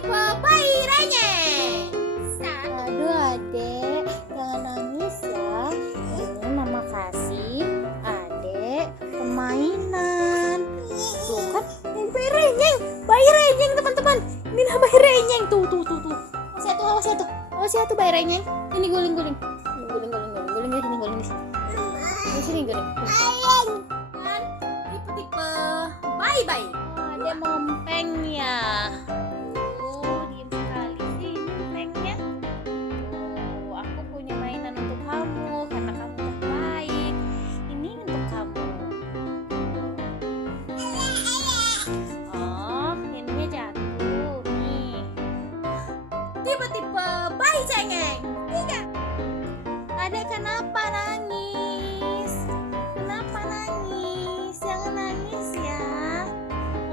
tipe bayi renyeng. Aduh adek, jangan nangis ya. Ini mama kasih adek permainan. Tuh kan, ini bayi renyeng teman-teman. Ini lah bayi renyeng tuh. Awas ya tuh bayi renyeng. Ini guling. Guling di sini guling. Kan tipe bayi. Adek mompeng ya. Diem sekali sih ini mompengnya. Aku punya mainan untuk kamu karena kamu udah baik. Ini untuk kamu. Oh, ininya jatuh nih. Tipe bayi cengeng. 3. Adek kenapa nangis? Jangan nangis ya.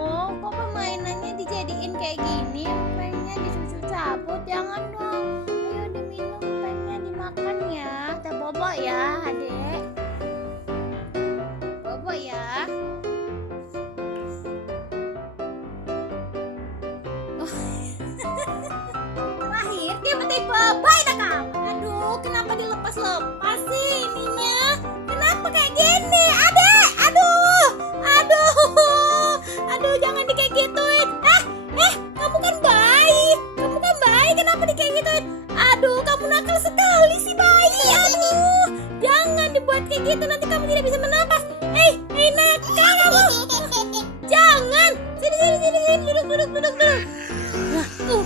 Oh, kok permainannya dijadiin kayak gini? Pengennya disusu cabut, jangan dong. Ayo diminum, pengennya dimakan ya. Kita bobo ya, adek. Bobo ya. Terakhir tipe bayi nakal. Aduh, kenapa dilepas-lepas sih ininya? Kenapa kayak gini? Adek, aduh, jangan kayak gituin. Kamu kan bayi, kenapa kayak gituin? Aduh, kamu nakal sekali sih bayi. Aduh, jangan dibuat kayak gitu, nanti kamu tidak bisa bernapas. Nakal kamu. Jangan. Sini, duduk. Nah, tuh